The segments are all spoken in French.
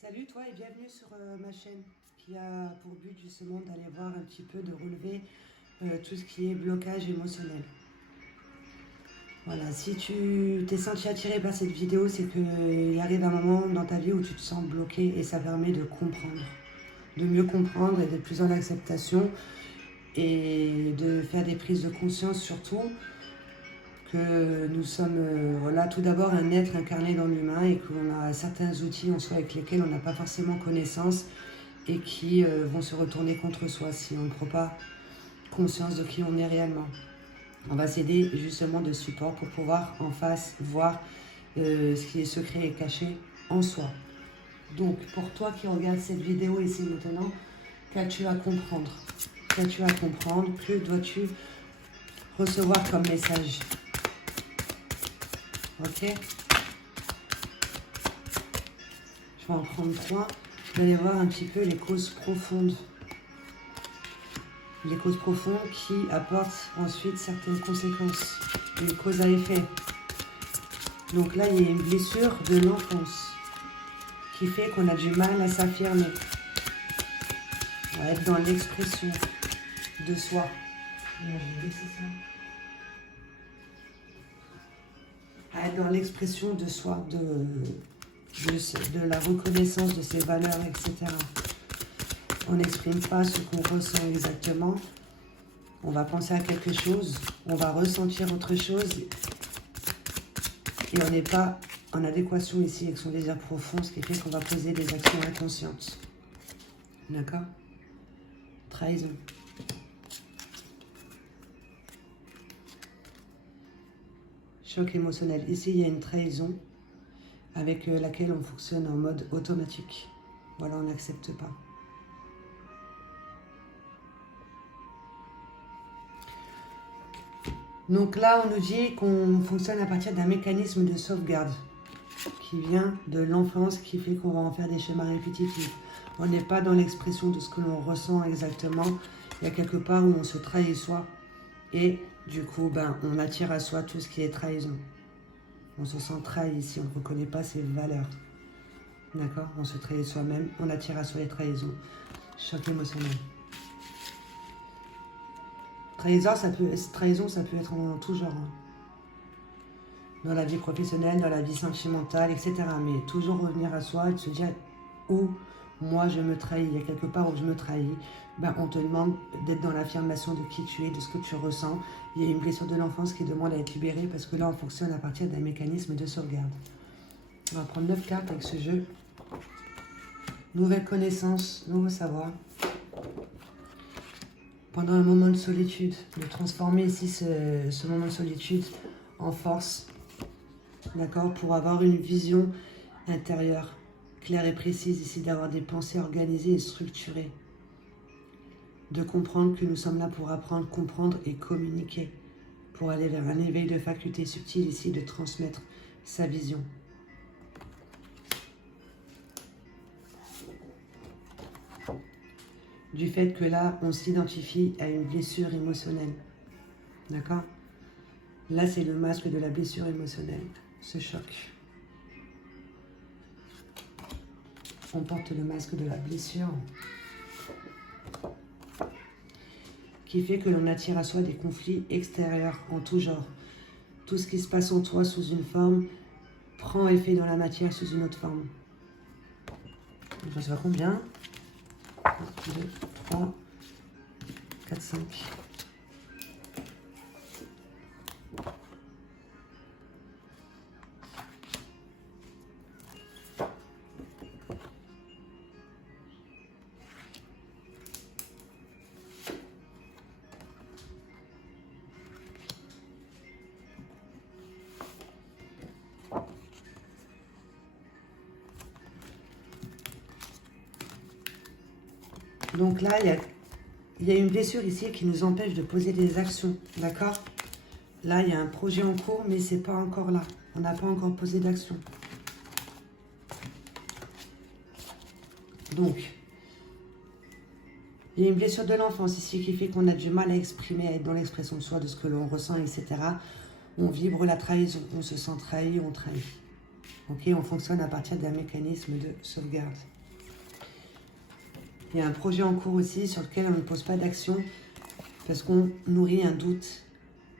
Salut toi et bienvenue sur ma chaîne qui a pour but justement d'aller voir un petit peu, de relever tout ce qui est blocage émotionnel. Voilà, si tu t'es senti attiré par cette vidéo, c'est qu'il arrive un moment dans ta vie où tu te sens bloqué et ça permet de comprendre, de mieux comprendre et d'être plus en acceptation et de faire des prises de conscience surtout que nous sommes voilà, tout d'abord un être incarné dans l'humain et qu'on a certains outils en soi avec lesquels on n'a pas forcément connaissance et qui vont se retourner contre soi si on ne prend pas conscience de qui on est réellement. On va s'aider justement de support pour pouvoir en face voir ce qui est secret et caché en soi. Donc pour toi qui regardes cette vidéo ici maintenant, qu'as-tu à comprendre? Qu'as-tu à comprendre? Que dois-tu recevoir comme message? Ok? Je vais en prendre 3. Je vais aller voir un petit peu les causes profondes. Les causes profondes qui apportent ensuite certaines conséquences. Une cause à effet. Donc là, il y a une blessure de l'enfance qui fait qu'on a du mal à s'affirmer. On va être dans l'expression de soi. À être dans l'expression de soi, de la reconnaissance de ses valeurs, etc. On n'exprime pas ce qu'on ressent exactement. On va penser à quelque chose, on va ressentir autre chose et on n'est pas en adéquation ici avec son désir profond, ce qui fait qu'on va poser des actions inconscientes. D'accord? Trahison. Choc émotionnel. Ici, il y a une trahison avec laquelle on fonctionne en mode automatique. Voilà, on n'accepte pas. Donc là, on nous dit qu'on fonctionne à partir d'un mécanisme de sauvegarde qui vient de l'enfance, qui fait qu'on va en faire des schémas répétitifs. On n'est pas dans l'expression de ce que l'on ressent exactement. Il y a quelque part où on se trahit soi. Et du coup, on attire à soi tout ce qui est trahison. On se sent trahi si on ne reconnaît pas ses valeurs. D'accord? On se trahit soi-même, on attire à soi les trahisons. Choc émotionnel. Trahison, ça peut être en tout genre. Dans la vie professionnelle, dans la vie sentimentale, etc. Mais toujours revenir à soi et se dire où moi je me trahis. Il y a quelque part où je me trahis. On te demande d'être dans l'affirmation de qui tu es, de ce que tu ressens. Il y a une blessure de l'enfance qui demande à être libérée parce que là on fonctionne à partir d'un mécanisme de sauvegarde. On va prendre 9 cartes avec ce jeu. Nouvelle connaissance, nouveau savoir. Pendant un moment de solitude, de transformer ici ce moment de solitude en force, d'accord, pour avoir une vision intérieure claire et précise ici, d'avoir des pensées organisées et structurées, de comprendre que nous sommes là pour apprendre, comprendre et communiquer, pour aller vers un éveil de facultés subtiles ici, de transmettre sa vision. Du fait que là, on s'identifie à une blessure émotionnelle. D'accord? Là, c'est le masque de la blessure émotionnelle, ce choc. On porte le masque de la blessure qui fait que l'on attire à soi des conflits extérieurs en tout genre. Tout ce qui se passe en toi sous une forme prend effet dans la matière sous une autre forme. Je sais pas combien. 1, 2, 3, 4, 5. Donc là, il y a une blessure ici qui nous empêche de poser des actions, d'accord? Là, il y a un projet en cours, mais c'est pas encore là. On n'a pas encore posé d'action. Donc, il y a une blessure de l'enfance ici qui fait qu'on a du mal à exprimer, à être dans l'expression de soi, de ce que l'on ressent, etc. On vibre la trahison, on se sent trahi, on trahit. Ok, on fonctionne à partir d'un mécanisme de sauvegarde. Il y a un projet en cours aussi sur lequel on ne pose pas d'action parce qu'on nourrit un doute.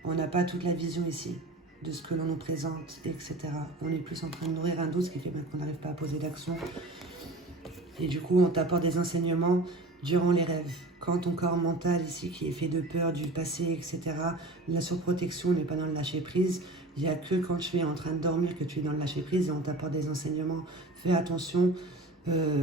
On n'a pas toute la vision ici de ce que l'on nous présente, etc. On est plus en train de nourrir un doute, ce qui fait qu'on n'arrive pas à poser d'action. Et du coup, on t'apporte des enseignements durant les rêves. Quand ton corps mental ici, qui est fait de peur, du passé, etc., la surprotection n'est pas dans le lâcher-prise. Il n'y a que quand tu es en train de dormir que tu es dans le lâcher-prise et on t'apporte des enseignements. Fais attention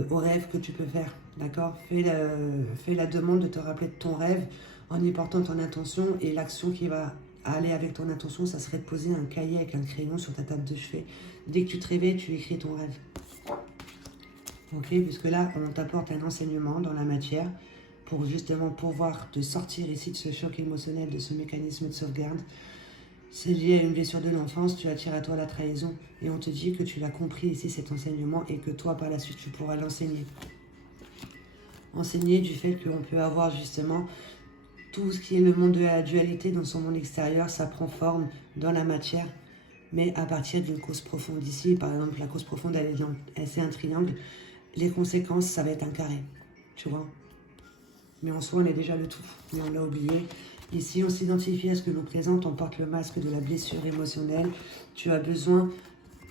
aux rêves que tu peux faire, d'accord ? Fais la demande de te rappeler de ton rêve en y portant ton intention, et l'action qui va aller avec ton intention, ça serait de poser un cahier avec un crayon sur ta table de chevet. Dès que tu te réveilles, tu écris ton rêve. Ok, puisque là, on t'apporte un enseignement dans la matière pour justement pouvoir te sortir ici de ce choc émotionnel, de ce mécanisme de sauvegarde. C'est lié à une blessure de l'enfance, tu attires à toi la trahison. Et on te dit que tu l'as compris ici, cet enseignement, et que toi, par la suite, tu pourras l'enseigner. Enseigner du fait qu'on peut avoir justement tout ce qui est le monde de la dualité dans son monde extérieur, ça prend forme dans la matière, mais à partir d'une cause profonde ici. Par exemple, la cause profonde, c'est un triangle. Les conséquences, ça va être un carré, tu vois. Mais en soi, on est déjà le tout, mais on l'a oublié. Ici, on s'identifie à ce que nous présente, on porte le masque de la blessure émotionnelle. Tu as besoin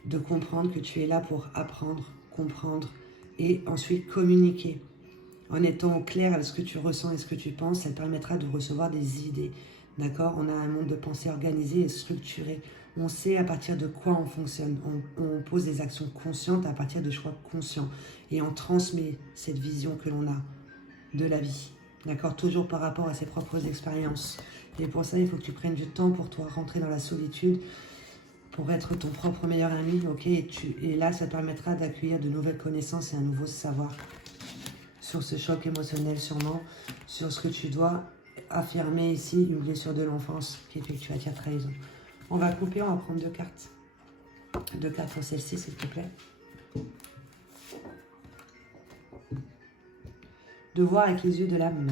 de comprendre que tu es là pour apprendre, comprendre et ensuite communiquer. En étant au clair avec ce que tu ressens et ce que tu penses, ça te permettra de recevoir des idées. D'accord ? On a un monde de pensée organisé et structuré. On sait à partir de quoi on fonctionne. On pose des actions conscientes à partir de choix conscients. Et on transmet cette vision que l'on a de la vie. D'accord ? Toujours par rapport à ses propres expériences. Et pour ça, il faut que tu prennes du temps pour toi, rentrer dans la solitude, pour être ton propre meilleur ami. Ok ? Et là, ça te permettra d'accueillir de nouvelles connaissances et un nouveau savoir sur ce choc émotionnel sûrement, sur ce que tu dois affirmer ici, une blessure de l'enfance qui fait que tu attires trahison. On va couper, on va prendre deux cartes. Deux cartes pour celle-ci, s'il te plaît. De voir avec les yeux de l'âme.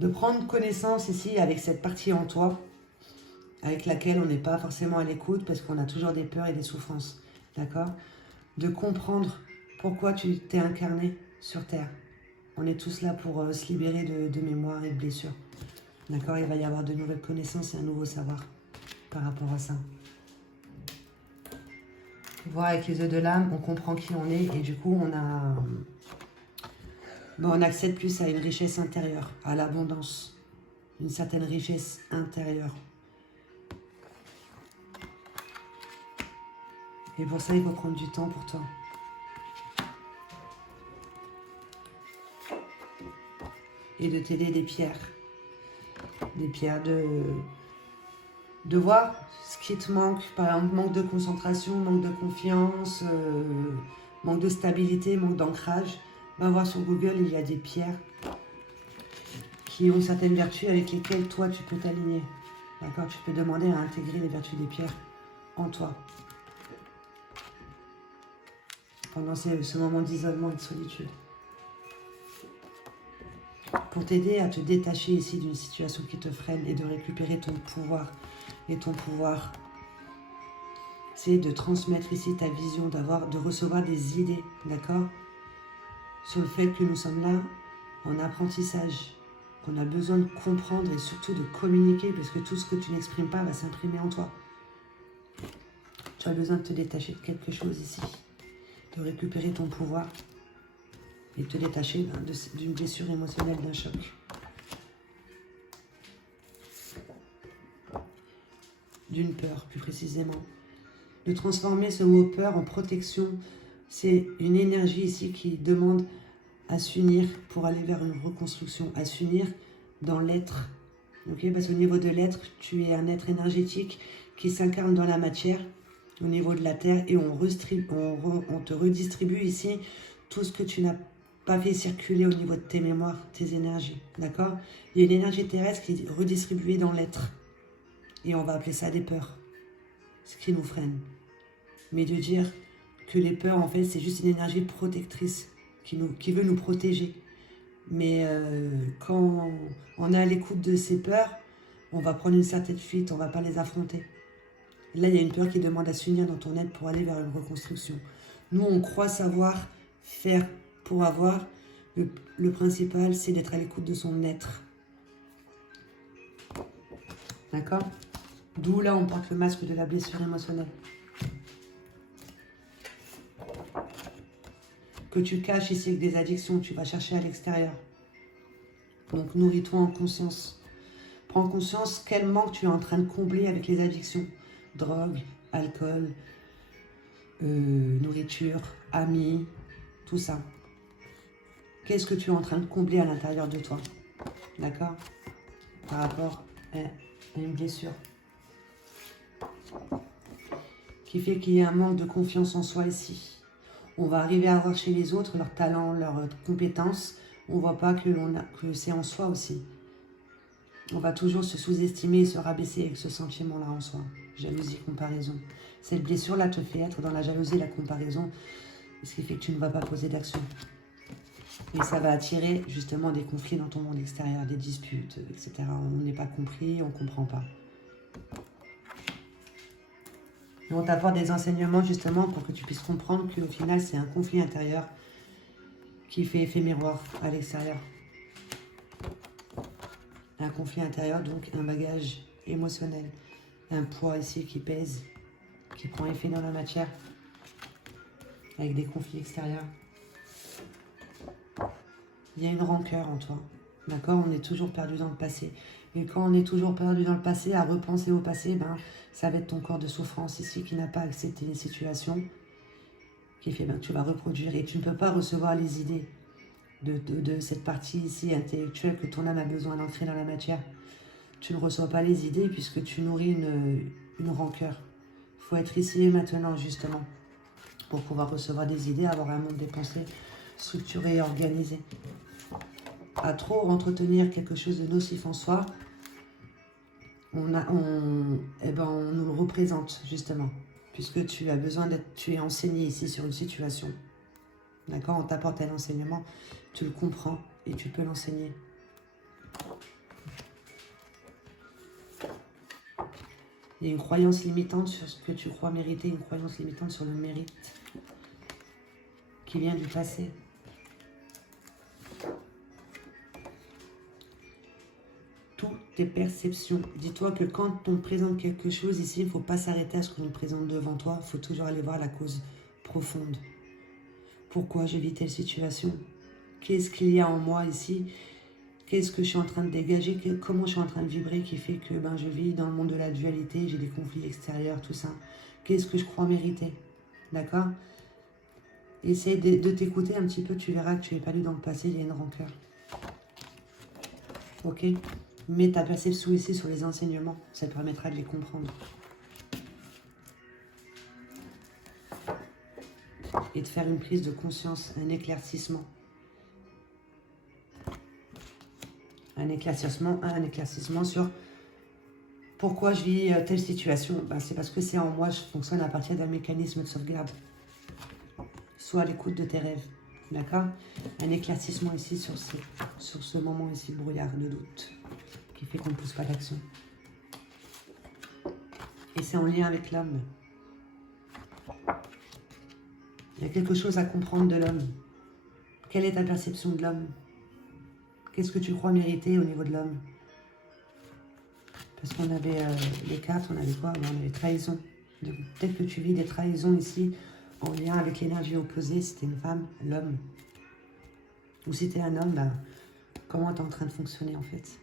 De prendre connaissance ici avec cette partie en toi, avec laquelle on n'est pas forcément à l'écoute parce qu'on a toujours des peurs et des souffrances. D'accord ? De comprendre pourquoi tu t'es incarné sur Terre. On est tous là pour se libérer de mémoire et de blessures. D'accord ? Il va y avoir de nouvelles connaissances et un nouveau savoir par rapport à ça. Voir avec les yeux de l'âme, on comprend qui on est et du coup on accède plus à une richesse intérieure, à l'abondance, une certaine richesse intérieure. Et pour ça, il faut prendre du temps pour toi. Et de t'aider des pierres de voir ce qui te manque, par exemple manque de concentration, manque de confiance, manque de stabilité, manque d'ancrage. Va voir sur Google, il y a des pierres qui ont certaines vertus avec lesquelles toi tu peux t'aligner. D'accord ? Tu peux demander à intégrer les vertus des pierres en toi. Pendant ce moment d'isolement et de solitude. Pour t'aider à te détacher ici d'une situation qui te freine et de récupérer ton pouvoir. Et ton pouvoir, c'est de transmettre ici ta vision, de recevoir des idées, d'accord ? Sur le fait que nous sommes là en apprentissage, qu'on a besoin de comprendre et surtout de communiquer, parce que tout ce que tu n'exprimes pas va s'imprimer en toi. Tu as besoin de te détacher de quelque chose ici, de récupérer ton pouvoir et de te détacher d'une blessure émotionnelle, d'un choc. D'une peur, plus précisément. De transformer ce mot peur en protection, c'est une énergie ici qui demande à s'unir pour aller vers une reconstruction, à s'unir dans l'être. Okay, parce qu'au niveau de l'être, tu es un être énergétique qui s'incarne dans la matière, au niveau de la terre, et on te redistribue ici tout ce que tu n'as pas fait circuler au niveau de tes mémoires, tes énergies. D'accord ? Il y a une énergie terrestre qui est redistribuée dans l'être. Et on va appeler ça des peurs. Ce qui nous freine. Mais de dire que les peurs, en fait, c'est juste une énergie protectrice qui veut nous protéger. Mais quand on est à l'écoute de ces peurs, on va prendre une certaine fuite, on ne va pas les affronter. Là, il y a une peur qui demande à s'unir dans ton être pour aller vers une reconstruction. Nous, on croit savoir faire pour avoir. Le principal, c'est d'être à l'écoute de son être. D'accord? D'où là, on porte le masque de la blessure émotionnelle. Que tu caches ici avec des addictions, tu vas chercher à l'extérieur. Donc, nourris-toi en conscience. Prends conscience quel manque tu es en train de combler avec les addictions. Drogue, alcool, nourriture, amis, tout ça. Qu'est-ce que tu es en train de combler à l'intérieur de toi? D'accord? Par rapport à une blessure. Qui fait qu'il y a un manque de confiance en soi ici. On va arriver à voir chez les autres leurs talents, leurs compétences. On ne voit pas que c'est en soi aussi. On va toujours se sous-estimer et se rabaisser avec ce sentiment-là en soi. Jalousie, comparaison. Cette blessure-là te fait être dans la jalousie et la comparaison, ce qui fait que tu ne vas pas poser d'action. Et ça va attirer justement des conflits dans ton monde extérieur, des disputes, etc. On n'est pas compris, on ne comprend pas. Et on t'apporte des enseignements justement pour que tu puisses comprendre qu'au final, c'est un conflit intérieur qui fait effet miroir à l'extérieur. Un conflit intérieur, donc un bagage émotionnel. Un poids ici qui pèse, qui prend effet dans la matière, avec des conflits extérieurs. Il y a une rancœur en toi. D'accord? On est toujours perdu dans le passé. Et quand on est toujours perdu dans le passé, à repenser au passé, ben, ça va être ton corps de souffrance ici qui n'a pas accepté les situations, qui fait que tu vas reproduire. Et tu ne peux pas recevoir les idées de cette partie ici intellectuelle que ton âme a besoin d'ancrer dans la matière. Tu ne reçois pas les idées puisque tu nourris une rancœur. Il faut être ici et maintenant justement pour pouvoir recevoir des idées, avoir un monde des pensées structuré et organisé. À trop entretenir quelque chose de nocif en soi, on nous le représente justement, puisque tu as besoin tu es enseigné ici sur une situation. D'accord? On t'apporte un enseignement, tu le comprends et tu peux l'enseigner. Il y a une croyance limitante sur ce que tu crois mériter, une croyance limitante sur le mérite qui vient du passé. Toutes tes perceptions. Dis-toi que quand on présente quelque chose ici, il ne faut pas s'arrêter à ce qu'on présente devant toi. Il faut toujours aller voir la cause profonde. Pourquoi je vis telle situation? Qu'est-ce qu'il y a en moi ici? Qu'est-ce que je suis en train de dégager? Comment je suis en train de vibrer qui fait que je vis dans le monde de la dualité, j'ai des conflits extérieurs, tout ça. Qu'est-ce que je crois mériter? D'accord? Essaye de t'écouter un petit peu, tu verras que tu n'es pas lu dans le passé, il y a une rancœur. Ok? Mets ta perception ici sur les enseignements, ça te permettra de les comprendre. Et de faire une prise de conscience, un éclaircissement. Un éclaircissement sur pourquoi je vis telle situation. C'est parce que c'est en moi, je fonctionne à partir d'un mécanisme de sauvegarde. Sois à l'écoute de tes rêves. D'accord? Un éclaircissement ici sur ce moment ici, de brouillard, de doute, qui fait qu'on ne pousse pas d'action. Et c'est en lien avec l'homme. Il y a quelque chose à comprendre de l'homme. Quelle est ta perception de l'homme? Qu'est-ce que tu crois mériter au niveau de l'homme? Parce qu'on avait les cartes, on avait quoi? On avait trahison. Peut-être que tu vis des trahisons ici en lien avec l'énergie opposée. Si tu es une femme, l'homme. Ou si tu es un homme, comment tu es en train de fonctionner en fait?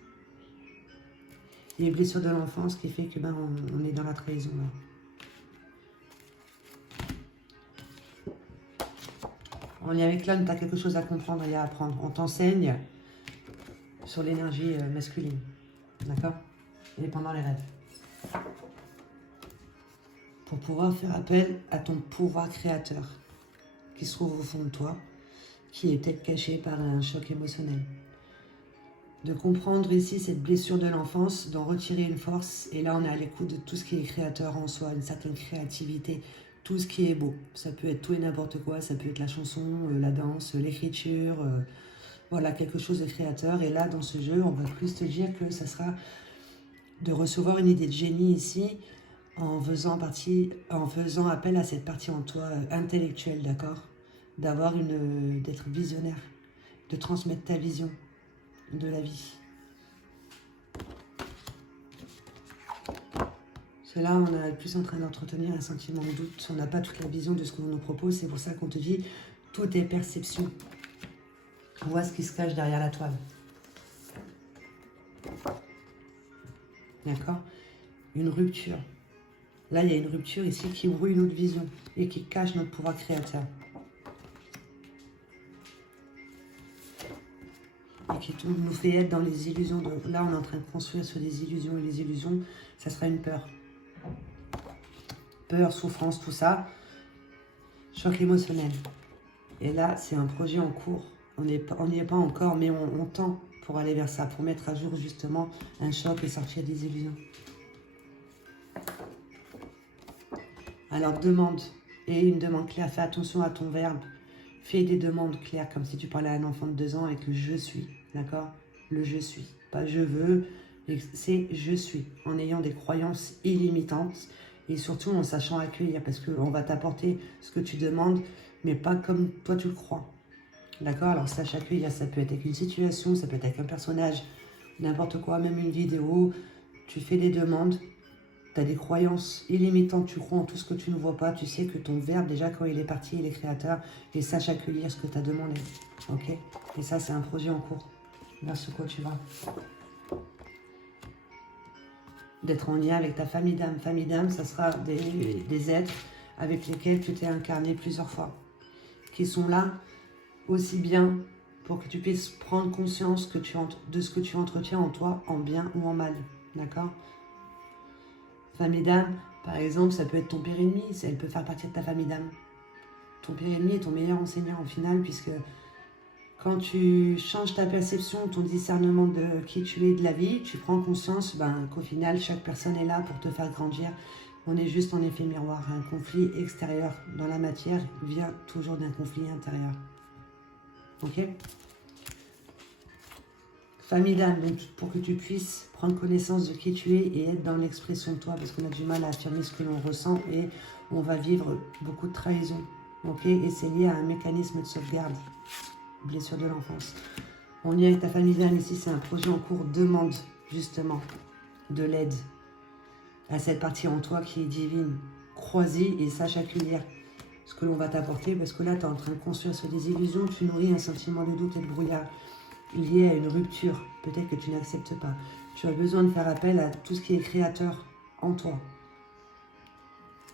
Il y a une blessure de l'enfance qui fait que on est dans la trahison là. En lien avec l'homme, tu as quelque chose à comprendre et à apprendre. On t'enseigne sur l'énergie masculine. D'accord? Et pendant les rêves. Pour pouvoir faire appel à ton pouvoir créateur qui se trouve au fond de toi, qui est peut-être caché par un choc émotionnel. De comprendre ici cette blessure de l'enfance, d'en retirer une force. Et là, on est à l'écoute de tout ce qui est créateur en soi, une certaine créativité, tout ce qui est beau. Ça peut être tout et n'importe quoi, ça peut être la chanson, la danse, l'écriture, voilà, quelque chose de créateur. Et là, dans ce jeu, on va plus te dire que ça sera de recevoir une idée de génie ici, en faisant appel à cette partie en toi intellectuelle, d'accord? D'être visionnaire, de transmettre ta vision de la vie. Parce que là, on est plus en train d'entretenir un sentiment de doute. On n'a pas toute la vision de ce qu'on nous propose. C'est pour ça qu'on te dit, tout est perception. On voit ce qui se cache derrière la toile. D'accord? Une rupture. Là, il y a une rupture ici qui ouvre une autre vision et qui cache notre pouvoir créateur. Et qui nous fait être dans les illusions. Là, on est en train de construire sur des illusions. Et les illusions, ça sera une peur. Peur, souffrance, tout ça. Choc émotionnel. Et là, c'est un projet en cours. On n'y est pas encore, mais on tend pour aller vers ça, pour mettre à jour justement un choc et sortir des illusions. Alors demande, et une demande claire, fais attention à ton verbe. Fais des demandes claires, comme si tu parlais à un enfant de 2 ans avec le « je suis », d'accord? Le « je suis », pas « je veux », c'est « je suis », en ayant des croyances illimitantes et surtout en sachant accueillir, parce qu'on va t'apporter ce que tu demandes, mais pas comme toi tu le crois. D'accord? Alors sache accueillir, ça peut être avec une situation, ça peut être avec un personnage, n'importe quoi, même une vidéo. Tu fais des demandes, tu as des croyances illimitantes, tu crois en tout ce que tu ne vois pas, tu sais que ton verbe, déjà quand il est parti, il est créateur, et sache accueillir ce que tu as demandé. Ok? Et ça, c'est un projet en cours. Vers ce quoi tu vas. D'être en lien avec ta famille d'âme. Famille d'âme, ça sera des êtres avec lesquels tu t'es incarné plusieurs fois, qui sont là aussi bien pour que tu puisses prendre conscience de ce que tu entretiens en toi, en bien ou en mal. D'accord? Famille d'âme, par exemple, ça peut être ton pire ennemi, elle peut faire partie de ta famille d'âme. Ton pire ennemi est ton meilleur enseignant au final, puisque quand tu changes ta perception, ton discernement de qui tu es, de la vie, tu prends conscience qu'au final, chaque personne est là pour te faire grandir. On est juste en effet miroir. Un conflit extérieur dans la matière vient toujours d'un conflit intérieur. Ok? Famille d'âme, donc pour que tu puisses prendre connaissance de qui tu es et être dans l'expression de toi, parce qu'on a du mal à affirmer ce que l'on ressent et on va vivre beaucoup de trahison. Ok? Et c'est lié à un mécanisme de sauvegarde, blessure de l'enfance. On y est avec ta famille d'âme ici, c'est un projet en cours, demande justement de l'aide à cette partie en toi qui est divine. Crois-y et sache accueillir ce que l'on va t'apporter, parce que là, tu es en train de construire sur des illusions, tu nourris un sentiment de doute et de brouillard lié à une rupture, peut-être que tu n'acceptes pas. Tu as besoin de faire appel à tout ce qui est créateur en toi.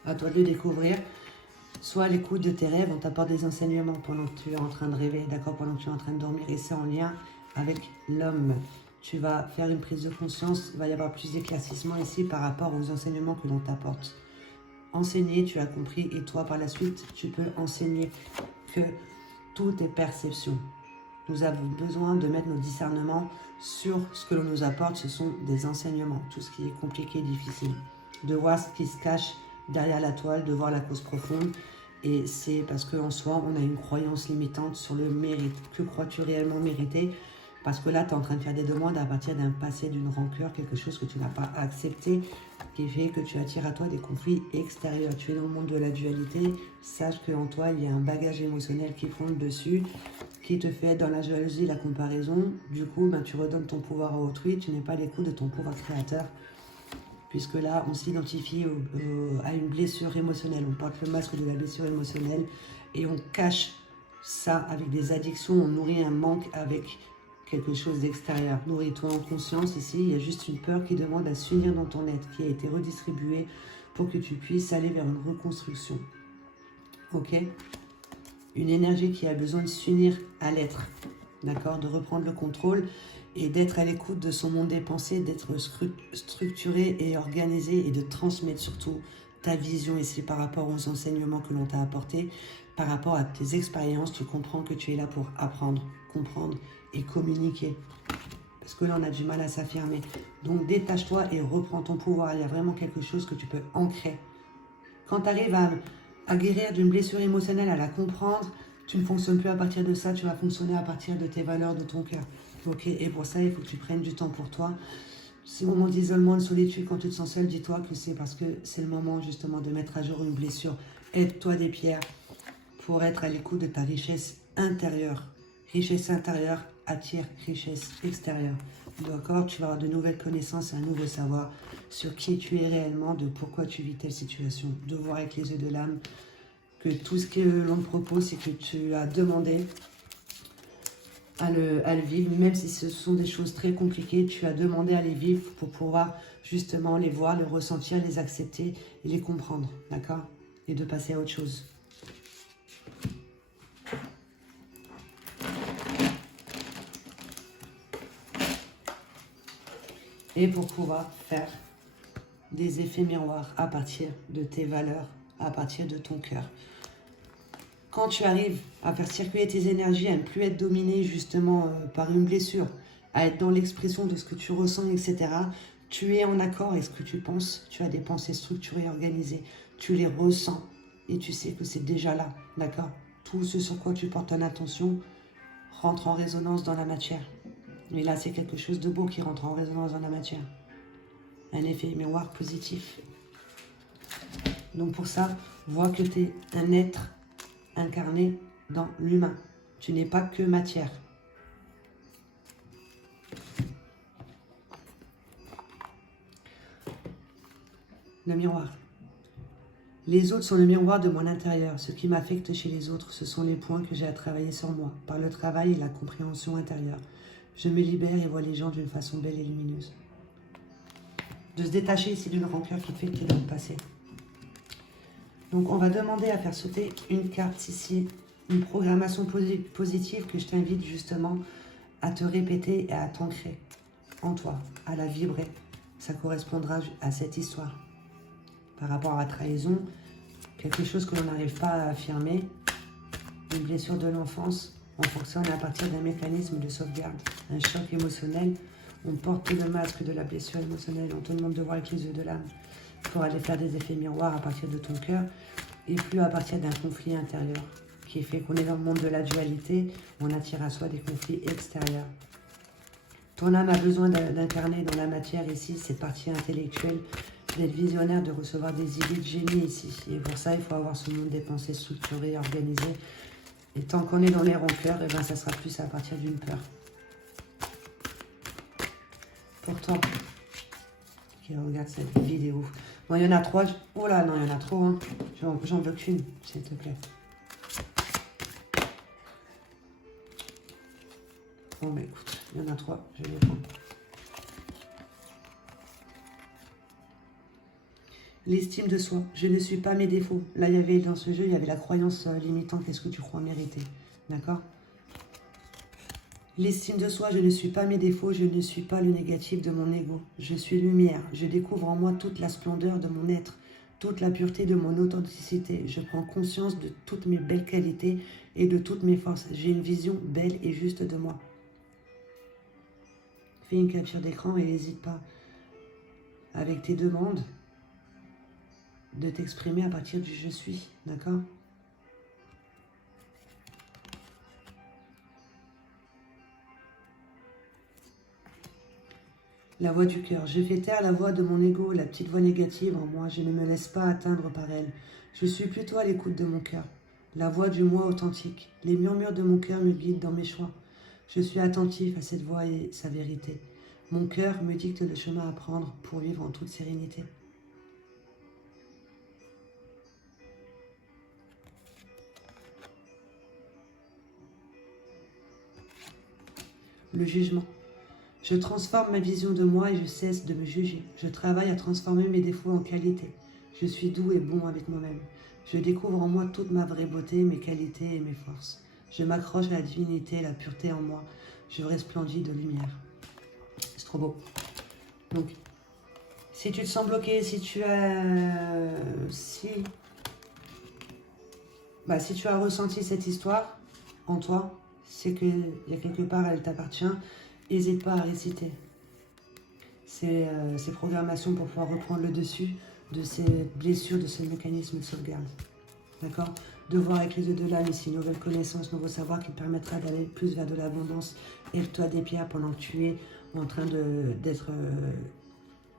À toi de le découvrir. Soit à l'écoute de tes rêves, on t'apporte des enseignements pendant que tu es en train de rêver, d'accord, pendant que tu es en train de dormir, et c'est en lien avec l'homme. Tu vas faire une prise de conscience, il va y avoir plus d'éclaircissement ici par rapport aux enseignements que l'on t'apporte. Enseigner, tu as compris, et toi par la suite, tu peux enseigner que tout est perception. Nous avons besoin de mettre nos discernements sur ce que l'on nous apporte, ce sont des enseignements, tout ce qui est compliqué, difficile. De voir ce qui se cache derrière la toile, de voir la cause profonde. Et c'est parce qu'en soi, on a une croyance limitante sur le mérite. Que crois-tu réellement mériter? Parce que là, tu es en train de faire des demandes à partir d'un passé, d'une rancœur, quelque chose que tu n'as pas accepté, qui fait que tu attires à toi des conflits extérieurs. Tu es dans le monde de la dualité. Sache qu'en toi, il y a un bagage émotionnel qui prend le dessus, qui te fait être dans la jalousie, la comparaison. Du coup, tu redonnes ton pouvoir à autrui. Tu n'es pas à l'écoute de ton pouvoir créateur. Puisque là, on s'identifie à une blessure émotionnelle. On porte le masque de la blessure émotionnelle et on cache ça avec des addictions. On nourrit un manque avec quelque chose d'extérieur. Nourris-toi en conscience. Ici, il y a juste une peur qui demande à s'unir dans ton être, qui a été redistribuée pour que tu puisses aller vers une reconstruction. Ok? Une énergie qui a besoin de s'unir à l'être. D'accord? De reprendre le contrôle et d'être à l'écoute de son monde des pensées, d'être structuré et organisé et de transmettre surtout ta vision ici par rapport aux enseignements que l'on t'a apportés, par rapport à tes expériences. Tu comprends que tu es là pour apprendre, comprendre et communiquer. Parce que là, on a du mal à s'affirmer. Donc, détache-toi et reprends ton pouvoir. Il y a vraiment quelque chose que tu peux ancrer. Quand tu arrives à guérir d'une blessure émotionnelle, à la comprendre, tu ne fonctionnes plus à partir de ça, tu vas fonctionner à partir de tes valeurs, de ton cœur. Ok, et pour ça, il faut que tu prennes du temps pour toi, Ces moments d'isolement, de solitude, quand tu te sens seul, dis-toi que c'est parce que c'est le moment justement de mettre à jour une blessure. Aide-toi des pierres pour être à l'écoute de ta richesse intérieure. Richesse intérieure attire richesse extérieure. D'accord? Tu vas avoir de nouvelles connaissances et un nouveau savoir sur qui tu es réellement, de pourquoi tu vis telle situation. De voir avec les yeux de l'âme que tout ce que l'on te propose, c'est que tu as demandé à le vivre, même si ce sont des choses très compliquées, tu as demandé à les vivre pour pouvoir justement les voir, les ressentir, les accepter et les comprendre, d'accord? Et de passer à autre chose. Et pour pouvoir faire des effets miroirs à partir de tes valeurs, à partir de ton cœur. Quand tu arrives à faire circuler tes énergies, à ne plus être dominé justement par une blessure, à être dans l'expression de ce que tu ressens, etc., tu es en accord avec ce que tu penses, tu as des pensées structurées, organisées, tu les ressens et tu sais que c'est déjà là, d'accord? Tout ce sur quoi tu portes ton attention rentre en résonance dans la matière. Et là, c'est quelque chose de beau qui rentre en résonance dans la matière. Un effet miroir positif. Donc pour ça, vois que tu es un être incarné dans l'humain. Tu n'es pas que matière. Le miroir. Les autres sont le miroir de mon intérieur. Ce qui m'affecte chez les autres, ce sont les points que j'ai à travailler sur moi, par le travail et la compréhension intérieure. Je me libère et vois les gens d'une façon belle et lumineuse. De se détacher ici d'une rancœur qui te fait que tu es dans le passé. Donc on va demander à faire sauter une carte ici, une programmation positive que je t'invite justement à te répéter et à t'ancrer en toi, à la vibrer. Ça correspondra à cette histoire. Par rapport à la trahison, quelque chose que l'on n'arrive pas à affirmer, une blessure de l'enfance, on fonctionne à partir d'un mécanisme de sauvegarde, un choc émotionnel. On porte le masque de la blessure émotionnelle, on te demande de voir avec les yeux de l'âme pour aller faire des effets miroirs à partir de ton cœur et plus à partir d'un conflit intérieur qui fait qu'on est dans le monde de la dualité, on attire à soi des conflits extérieurs. Ton âme a besoin d'incarner dans la matière ici cette partie intellectuelle, d'être visionnaire, de recevoir des idées de génie ici. Et pour ça, il faut avoir ce monde des pensées structurées, organisées. Et tant qu'on est dans les rancœurs, eh ben, ça sera plus à partir d'une peur. Pourtant, qui regarde cette vidéo. Bon, il y en a 3. Oh là, non, il y en a trop. Hein. J'en veux qu'une, s'il te plaît. Bon, bah écoute, il y en a 3. Je vais les prendre. L'estime de soi. Je ne suis pas mes défauts. Là, il y avait dans ce jeu, il y avait la croyance limitante. Qu'est-ce que tu crois mériter? D'accord? L'estime de soi, je ne suis pas mes défauts, je ne suis pas le négatif de mon ego. Je suis lumière, je découvre en moi toute la splendeur de mon être, toute la pureté de mon authenticité. Je prends conscience de toutes mes belles qualités et de toutes mes forces. J'ai une vision belle et juste de moi. Fais une capture d'écran et n'hésite pas, avec tes demandes, de t'exprimer à partir du je suis, d'accord ? La voix du cœur. Je fais taire la voix de mon ego, la petite voix négative en moi. Je ne me laisse pas atteindre par elle. Je suis plutôt à l'écoute de mon cœur. La voix du moi authentique. Les murmures de mon cœur me guident dans mes choix. Je suis attentif à cette voix et sa vérité. Mon cœur me dicte le chemin à prendre pour vivre en toute sérénité. Le jugement. Je transforme ma vision de moi et je cesse de me juger. Je travaille à transformer mes défauts en qualité. Je suis doux et bon avec moi-même. Je découvre en moi toute ma vraie beauté, mes qualités et mes forces. Je m'accroche à la divinité et la pureté en moi. Je resplendis de lumière. C'est trop beau. Donc, si tu te sens bloqué, si tu as ressenti cette histoire en toi, c'est qu'il y a quelque part, elle t'appartient. N'hésite pas à réciter ces programmations pour pouvoir reprendre le dessus de ces blessures, de ce mécanisme de sauvegarde. D'accord? de voir avec les yeux de l'âme ici, nouvelle connaissance, nouveau savoir qui te permettra d'aller plus vers de l'abondance. Lève-toi des pierres pendant que tu es en train d'être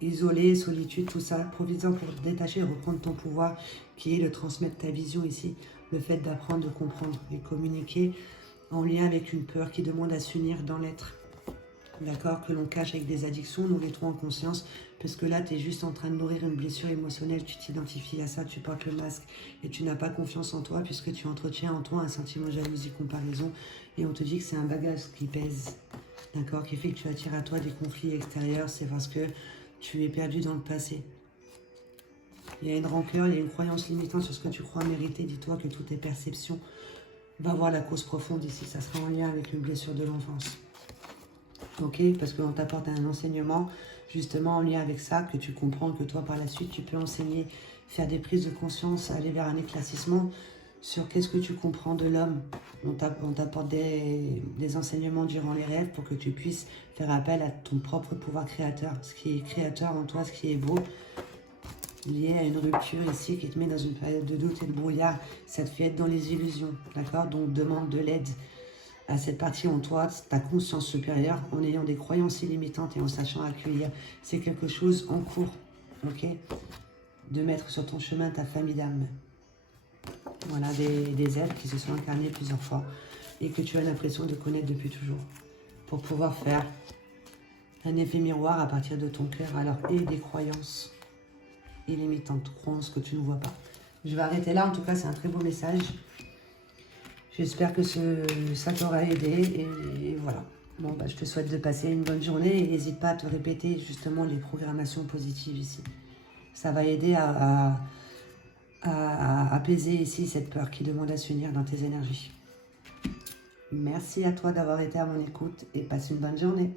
isolé, solitude, tout ça. Profite-en pour te détacher et reprendre ton pouvoir qui est de transmettre ta vision ici. Le fait d'apprendre, de comprendre et communiquer en lien avec une peur qui demande à s'unir dans l'être. D'accord, que l'on cache avec des addictions, nous les en conscience, parce que là, tu es juste en train de nourrir une blessure émotionnelle, tu t'identifies à ça, tu portes le masque, et tu n'as pas confiance en toi, puisque tu entretiens en toi un sentiment de jalousie, comparaison, et on te dit que c'est un bagage qui pèse, d'accord, qui fait que tu attires à toi des conflits extérieurs, c'est parce que tu es perdu dans le passé. Il y a une rancœur, il y a une croyance limitante sur ce que tu crois mériter, dis-toi que toutes tes perceptions, va voir la cause profonde ici, ça sera en lien avec une blessure de l'enfance. Ok, parce qu'on t'apporte un enseignement justement en lien avec ça, que tu comprends, que toi par la suite tu peux enseigner, faire des prises de conscience, aller vers un éclaircissement sur qu'est-ce que tu comprends de l'homme. On t'apporte des enseignements durant les rêves pour que tu puisses faire appel à ton propre pouvoir créateur, ce qui est créateur en toi, ce qui est beau, lié à une rupture ici qui te met dans une période de doute et de brouillard. Ça te fait être dans les illusions, d'accord? Donc demande de l'aide à cette partie en toi, ta conscience supérieure, en ayant des croyances illimitantes et en sachant accueillir. C'est quelque chose en cours, ok? De mettre sur ton chemin ta famille d'âmes. Voilà, des êtres qui se sont incarnés plusieurs fois et que tu as l'impression de connaître depuis toujours. Pour pouvoir faire un effet miroir à partir de ton cœur, alors, et des croyances illimitantes, croyances que tu ne vois pas. Je vais arrêter là, en tout cas, c'est un très beau message. J'espère que ça t'aura aidé et voilà. Bon, bah, je te souhaite de passer une bonne journée et n'hésite pas à te répéter justement les programmations positives ici. Ça va aider à apaiser ici cette peur qui demande à s'unir dans tes énergies. Merci à toi d'avoir été à mon écoute et passe une bonne journée.